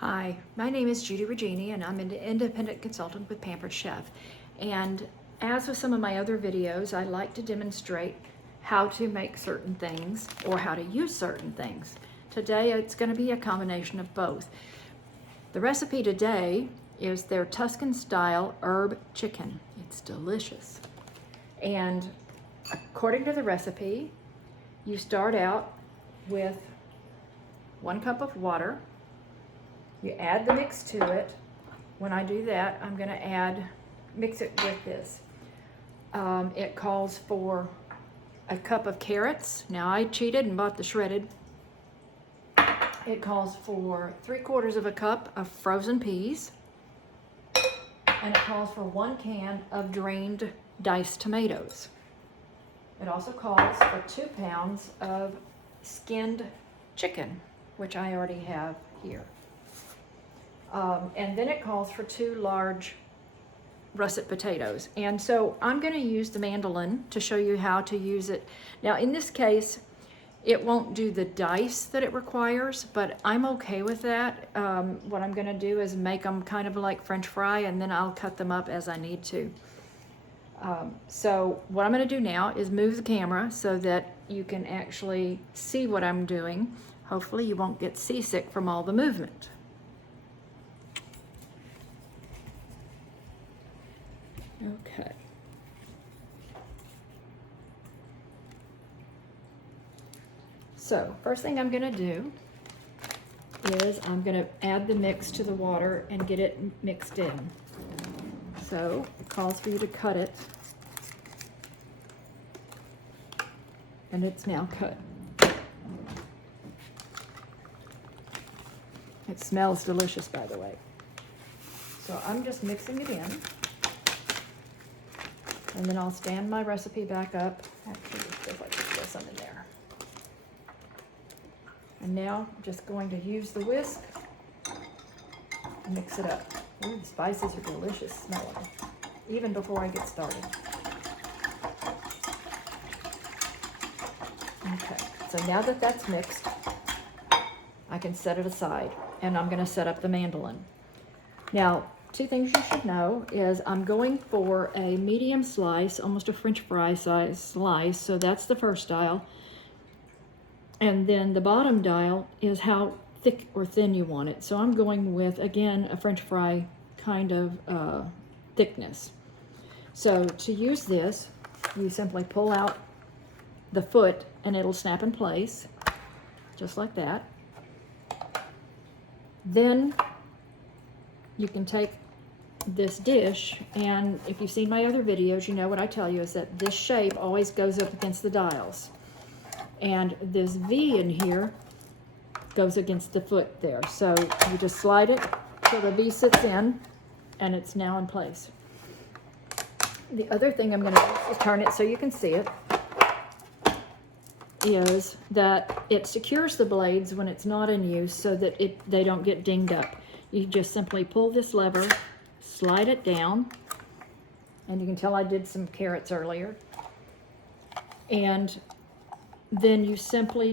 Hi, my name is Judy Regini and I'm an independent consultant with Pampered Chef. And as with some of my other videos, I like to demonstrate how to make certain things or how to use certain things. Today it's going to be a combination of both. The recipe today is their Tuscan Style Herb Chicken. It's delicious. And according to the recipe, you start out with 1 cup of water. You add the mix to it. When I do that, I'm going to mix it with this. It calls for a cup of carrots. Now I cheated and bought the shredded. It calls for 3/4 of a cup of frozen peas. And it calls for 1 can of drained diced tomatoes. It also calls for 2 pounds of skinned chicken, which I already have here. And then it calls for 2 large russet potatoes. And so I'm going to use the Mandoline to show you how to use it. Now in this case, it won't do the dice that it requires, but I'm okay with that. What I'm going to do is make them kind of like French fry, and then I'll cut them up as I need to. So what I'm going to do now is move the camera so that you can actually see what I'm doing. Hopefully you won't get seasick from all the movement. Okay. So first thing I'm going to do is I'm going to add the mix to the water and get it mixed in. So it calls for you to cut it, and it's now cut. It smells delicious, by the way. So I'm just mixing it in. And then I'll stand my recipe back up. Actually, it feels like there's some in there. And now I'm just going to use the whisk and mix it up. Ooh, the spices are delicious smelling, even before I get started. Okay, so now that that's mixed, I can set it aside, and I'm going to set up the Mandoline. Now, 2 things you should know is I'm going for a medium slice, almost a French fry size slice, so that's the first dial. And then the bottom dial is how thick or thin you want it. So I'm going with, again, a French fry kind of thickness. So to use this, you simply pull out the foot and it'll snap in place, just like that. Then you can take this dish, and if you've seen my other videos, you know what I tell you is that this shape always goes up against the dials. And this V in here goes against the foot there. So you just slide it till the V sits in, and it's now in place. The other thing I'm going to do is turn it so you can see it, is that it secures the blades when it's not in use so that they don't get dinged up. You just simply pull this lever, slide it down, and you can tell I did some carrots earlier. And then you simply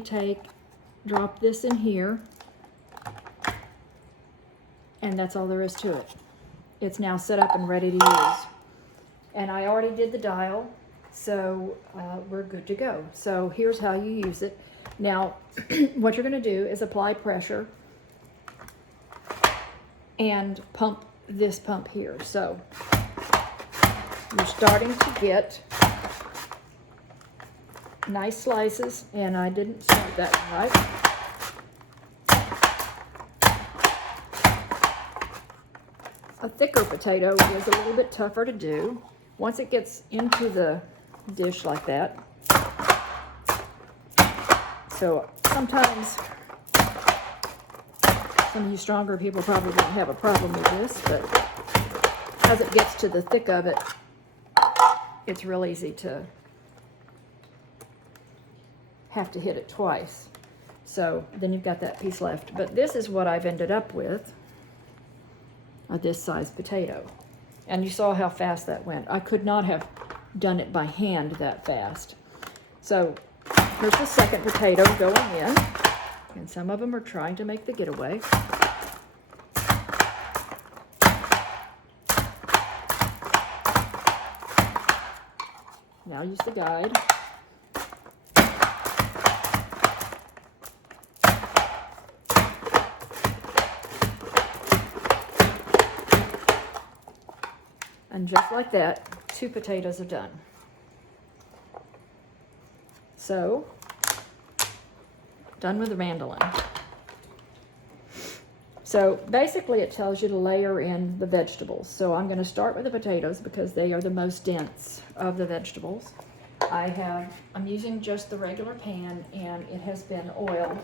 drop this in here, and that's all there is to it. It's now set up and ready to use. And I already did the dial, so we're good to go. So here's how you use it. Now, what you're going to do is apply pressure and pump this pump here. So you're starting to get nice slices, and I didn't start that right. A thicker potato is a little bit tougher to do. Once it gets into the dish like that. So sometimes some of you stronger people probably won't have a problem with this, but as it gets to the thick of it, it's real easy to have to hit it twice. So then you've got that piece left. But this is what I've ended up with, this size potato. And you saw how fast that went. I could not have done it by hand that fast. So here's the second potato going in. And some of them are trying to make the getaway. I'll use the guide. And just like that, 2 potatoes are done. So, done with the mandoline. So basically it tells you to layer in the vegetables. So I'm going to start with the potatoes because they are the most dense of the vegetables. I'm using just the regular pan, and it has been oiled.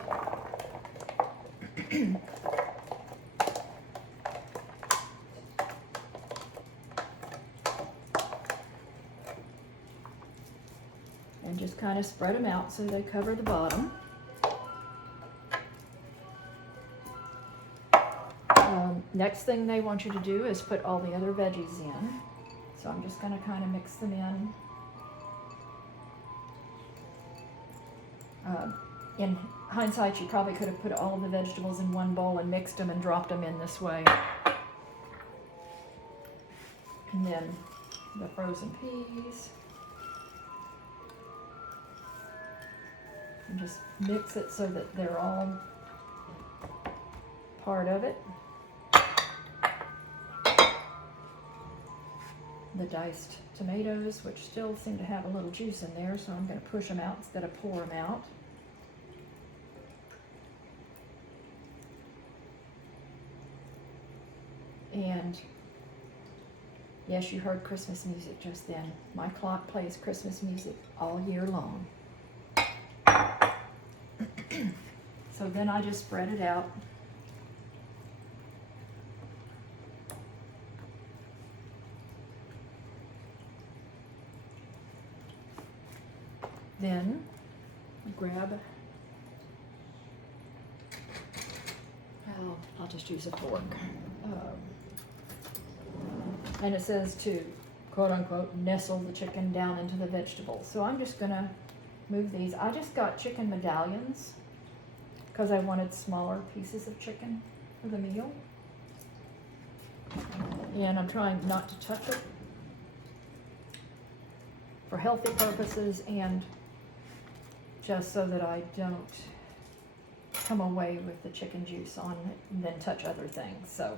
And just kind of spread them out so they cover the bottom. Next thing they want you to do is put all the other veggies in. So I'm just going to kind of mix them in. In hindsight, you probably could have put all of the vegetables in one bowl and mixed them and dropped them in this way. And then the frozen peas. And just mix it so that they're all part of it. The diced tomatoes, which still seem to have a little juice in there, so I'm going to push them out instead of pour them out. And yes, you heard Christmas music just then. My clock plays Christmas music all year long. So then I just spread it out. Then grab, I'll just use a fork. And it says to, quote unquote, nestle the chicken down into the vegetables. So I'm just gonna move these. I just got chicken medallions because I wanted smaller pieces of chicken for the meal. And I'm trying not to touch it for healthy purposes and just so that I don't come away with the chicken juice on it and then touch other things. So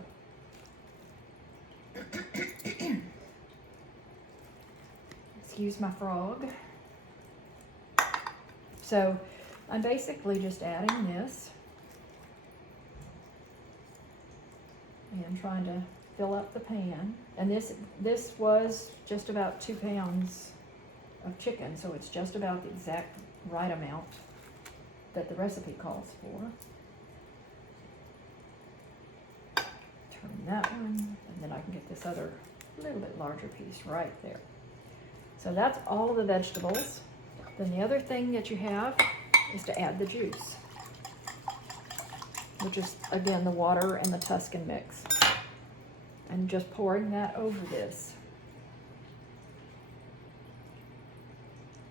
excuse my frog. So I'm basically just adding this and trying to fill up the pan. And this was just about 2 pounds of chicken, so it's just about the exact right amount that the recipe calls for. Turn that one, and then I can get this other little bit larger piece right there. So that's all of the vegetables. Then the other thing that you have is to add the juice, which is again the water and the Tuscan mix. And just pouring that over this.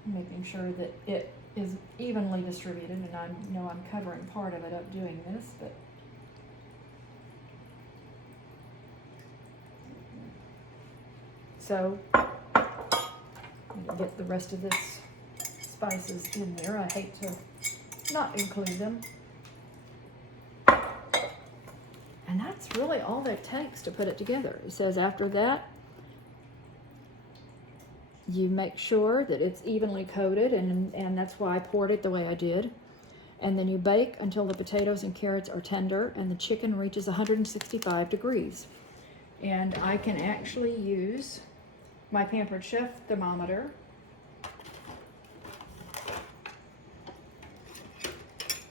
Making sure that it is evenly distributed, and I know I'm covering part of it up doing this, but so get the rest of this spices in there. I hate to not include them. And that's really all that it takes to put it together. It says after that, you make sure that it's evenly coated, and that's why I poured it the way I did. And then you bake until the potatoes and carrots are tender and the chicken reaches 165 degrees. And I can actually use my Pampered Chef thermometer.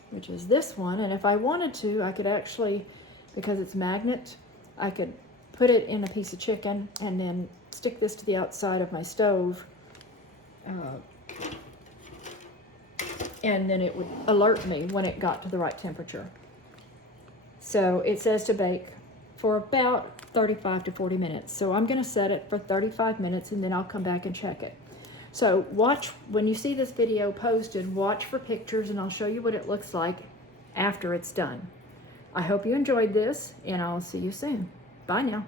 Which is this one, and if I wanted to, I could actually, because it's magnet, I could put it in a piece of chicken and then stick this to the outside of my stove, and then it would alert me when it got to the right temperature. So it says to bake for about 35 to 40 minutes. So I'm going to set it for 35 minutes and then I'll come back and check it. So watch, when you see this video posted, watch for pictures and I'll show you what it looks like after it's done. I hope you enjoyed this, and I'll see you soon. Bye now.